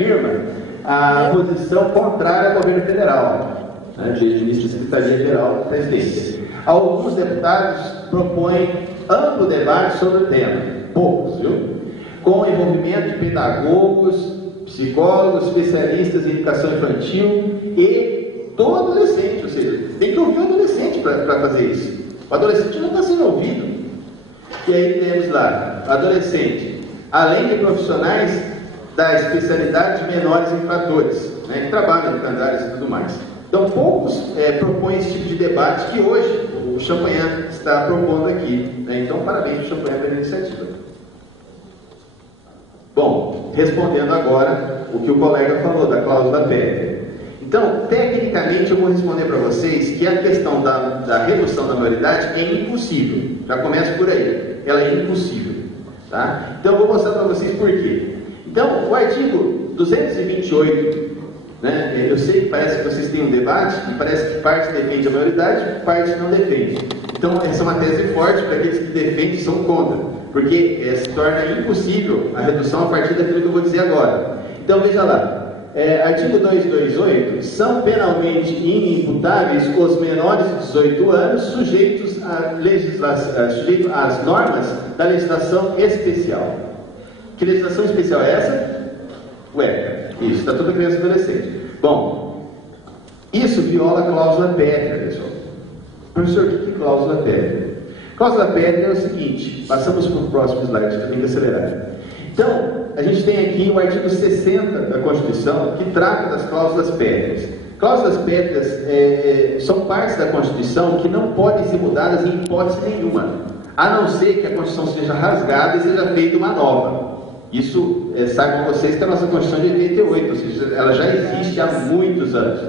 reafirma a posição contrária ao governo federal, né, de ministro da Secretaria-Geral da Presidência. Alguns deputados propõem amplo debate sobre o tema, poucos, viu? Com envolvimento de pedagogos, psicólogos, especialistas em educação infantil e do adolescente, ou seja, tem que ouvir o adolescente para fazer isso. O adolescente não está sendo ouvido. E aí temos lá, adolescente, além de profissionais da especialidade de menores infratores, né, que trabalham em candários e tudo mais. Então, poucos propõem esse tipo de debate que hoje o Champagnat está propondo aqui, né? Então, parabéns ao Champagnat pela iniciativa. Bom, respondendo agora o que o colega falou da cláusula pétrea. Então, tecnicamente, eu vou responder para vocês que a questão da redução da maioridade é impossível. Já começa por aí. Ela é impossível. Tá? Então, eu vou mostrar para vocês por quê. Então, o artigo 228, né, eu sei que parece que vocês têm um debate e parece que parte defende a maioridade, parte não defende. Então, essa é uma tese forte para aqueles que defendem e são contra, porque se torna impossível a redução a partir daquilo que eu vou dizer agora. Então, veja lá. Artigo 228, são penalmente inimputáveis os menores de 18 anos sujeitos às normas da legislação especial. Que legislação especial é essa? Isso, Estatuto da Criança e Adolescente. Bom, isso viola a cláusula pétrea, pessoal. Professor, o que é cláusula pétrea? Cláusula pétrea é o seguinte, passamos para o próximo slide, eu tenho que acelerar. Então, a gente tem aqui o artigo 60 da Constituição, que trata das cláusulas pétreas. Cláusulas pétreas são partes da Constituição que não podem ser mudadas em hipótese nenhuma, a não ser que a Constituição seja rasgada e seja feita uma nova. Isso, saibam vocês que a nossa Constituição é de 88, ou seja, ela já existe há muitos anos.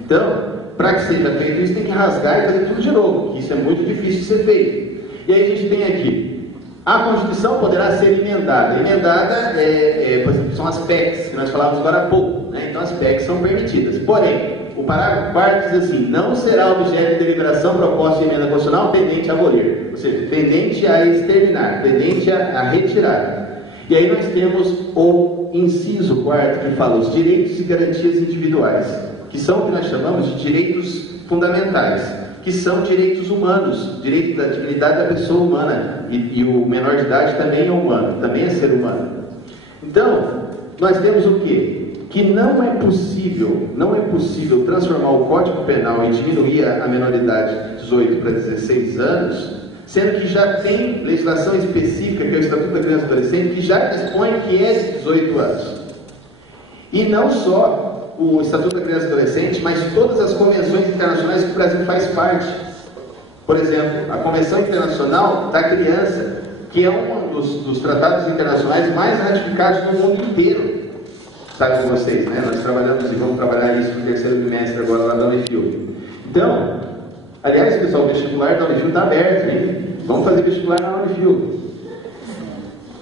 Então, para que seja feito isso, tem que rasgar e fazer tudo de novo, que isso é muito difícil de ser feito. E aí a gente tem aqui, a Constituição poderá ser emendada. Emendada, por exemplo, são as PECs, que nós falávamos agora há pouco, né? Então as PECs são permitidas. Porém, o parágrafo 4 diz assim, não será objeto de deliberação proposta de emenda constitucional tendente a abolir, ou seja, tendente a exterminar, tendente a retirar. E aí nós temos o inciso 4 que fala os direitos e garantias individuais, que são o que nós chamamos de direitos fundamentais, que são direitos humanos, direito da dignidade da pessoa humana, e o menor de idade também é humano, também é ser humano. Então, nós temos o quê? Que não é possível transformar o Código Penal e diminuir a menoridade de 18 para 16 anos, sendo que já tem legislação específica, que é o Estatuto da Criança e Adolescente, que já dispõe que é de 18 anos. E não só o Estatuto da Criança e Adolescente, mas todas as convenções internacionais que o Brasil faz parte. Por exemplo, a Convenção Internacional da Criança, que é um dos tratados internacionais mais ratificados no mundo inteiro. Sabe com vocês, né? Nós trabalhamos e vamos trabalhar isso no terceiro trimestre agora lá da Unifil. Então, aliás, pessoal, o vestibular da Unifil está aberto, hein? Vamos fazer vestibular na Unifil.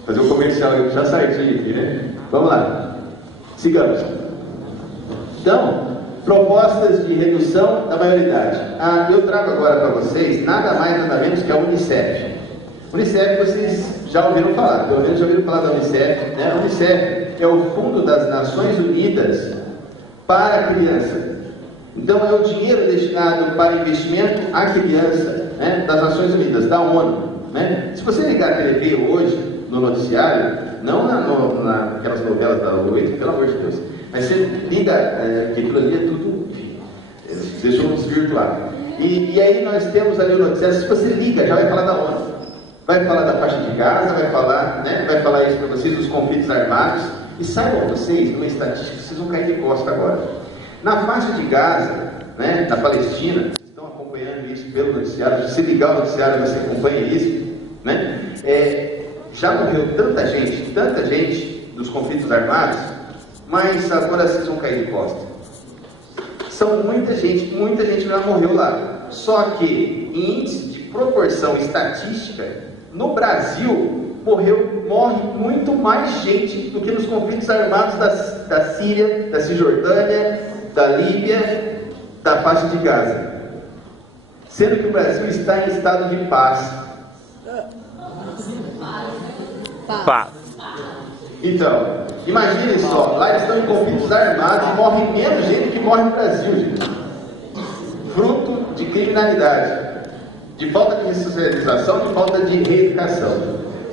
Fazer o comercial, eu já saí disso aqui, né? Vamos lá. Sigamos. Então, propostas de redução da maioridade. Eu trago agora para vocês nada mais nada menos que a Unicef. Unicef vocês já ouviram falar, pelo menos já ouviram falar da Unicef, né? A Unicef é o Fundo das Nações Unidas para a Criança. Então é o dinheiro destinado para investimento à criança, né? Das Nações Unidas, da ONU, né? Se você ligar a TV hoje, no noticiário, não naquelas novelas da 8, pelo amor de Deus, mas você liga, que aquilo ali é tudo, enfim, deixou nos virtuar. E aí nós temos ali o noticiário, se você liga, já vai falar da ONU. Vai falar da faixa de Gaza, vai falar isso para vocês, dos conflitos armados. E saibam vocês, numa estatística, vocês vão cair de costa agora. Na faixa de Gaza, né, na Palestina, vocês estão acompanhando isso pelo noticiário, se ligar o noticiário você acompanha isso, né? Já morreu tanta gente dos conflitos armados, mas agora vocês vão cair de costa. São muita gente já morreu lá. Só que, em índice de proporção estatística, no Brasil, morre muito mais gente do que nos conflitos armados da Síria, da Cisjordânia, da Líbia, da faixa de Gaza. Sendo que o Brasil está em estado de paz. Então, imaginem só, lá eles estão em conflitos armados e morrem menos gente que morre no Brasil, gente. Fruto de criminalidade, de falta de ressocialização, de falta de reeducação.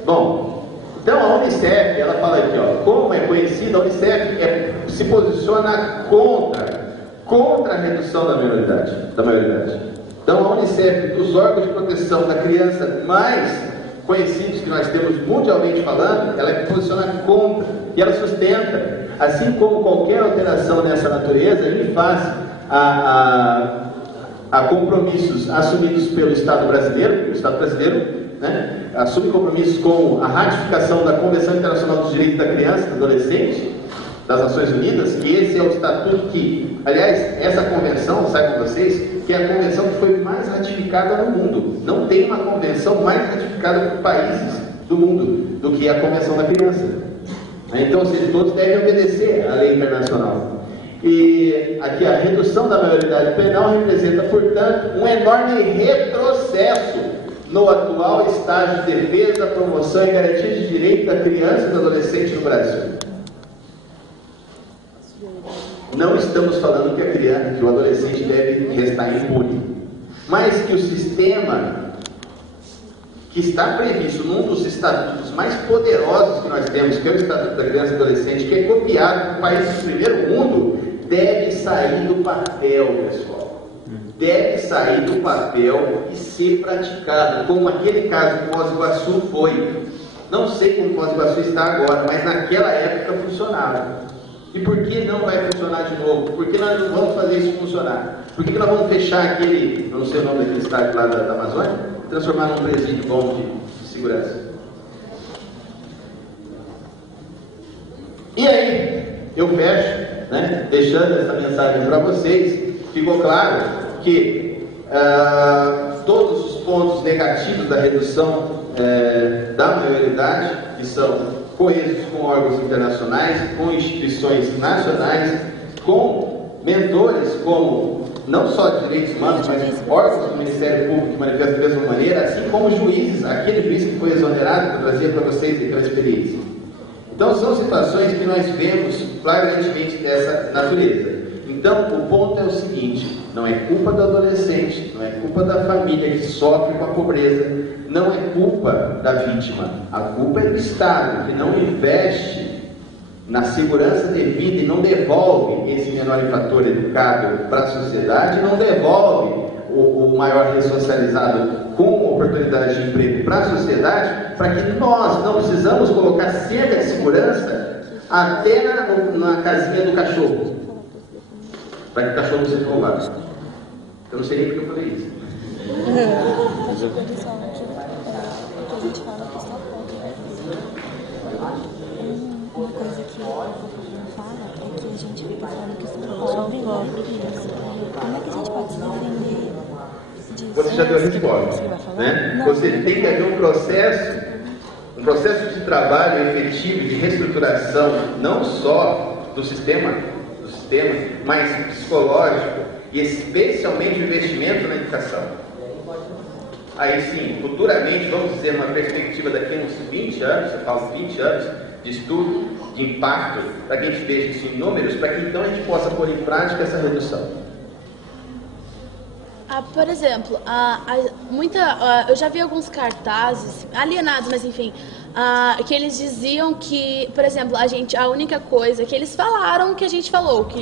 Bom, então a Unicef, ela fala aqui, ó, como é conhecida, a Unicef se posiciona contra a redução da maioridade. Então a Unicef, dos órgãos de proteção da criança mais conhecidos que nós temos mundialmente falando, ela se posiciona contra e ela sustenta, assim como qualquer alteração nessa natureza, em face a compromissos assumidos pelo Estado brasileiro, né, assume compromissos com a ratificação da Convenção Internacional dos Direitos da Criança e do Adolescente das Nações Unidas, que esse é o estatuto que, aliás, essa convenção, saibam vocês, que é a convenção que foi mais ratificada no mundo. Não tem uma convenção mais ratificada por países do mundo do que a Convenção da Criança. Então, ou seja, todos devem obedecer à lei internacional. E aqui a redução da maioridade penal representa, portanto, um enorme retrocesso no atual estágio de defesa, promoção e garantia de direito da criança e do adolescente no Brasil. Não estamos falando que a criança, que o adolescente deve restar impune, mas que o sistema que está previsto num dos estatutos mais poderosos que nós temos, que é o Estatuto da Criança e do Adolescente, que é copiado por países do primeiro mundo, deve sair do papel, pessoal. Deve sair do papel e ser praticado, como aquele caso que Foz do Iguaçu foi. Não sei como Foz do Iguaçu está agora, mas naquela época funcionava. E por que não vai funcionar de novo? Por que nós não vamos fazer isso funcionar? Por que nós vamos fechar aquele, eu não sei o nome daquele estádio lá da Amazônia, transformar num presídio bom de segurança? E aí, eu fecho, né, deixando essa mensagem para vocês. Ficou claro que todos os pontos negativos da redução da maioridade, que são coesos com órgãos internacionais, com instituições nacionais, com mentores como não só de direitos humanos, mas órgãos do Ministério Público que manifestam da mesma maneira, assim como juízes, aquele juiz que foi exonerado, que eu trazia para vocês aquela experiência. Então são situações que nós vemos flagrantemente dessa natureza. Então o ponto é o seguinte: não é culpa do adolescente, não é culpa da família que sofre com a pobreza, não é culpa da vítima, a culpa é do Estado, que não investe na segurança devida e não devolve esse menor infrator educado para a sociedade, não devolve o maior ressocializado com oportunidade de emprego para a sociedade, para que nós não precisamos colocar cerca de segurança até na casinha do cachorro, para que o cachorro não seja roubado. Eu não sei nem porque eu falei isso. A gente fala que só pode. Uma coisa que não fala é que a gente fica falando que sobre isso. Como é que a gente pode se defender disso? Você já deu a resposta, né? Ou seja, tem que haver um processo de trabalho efetivo, de reestruturação, não só do sistema, mas psicológico e especialmente o investimento na educação. Aí sim, futuramente, vamos dizer, uma perspectiva daqui a uns 20 anos, eu falo 20 anos de estudo, de impacto, para que a gente veja isso em números, para que então a gente possa pôr em prática essa redução. Por exemplo, eu já vi alguns cartazes, alienados, mas enfim, que eles diziam que, por exemplo, a única coisa que eles falaram que a gente falou, que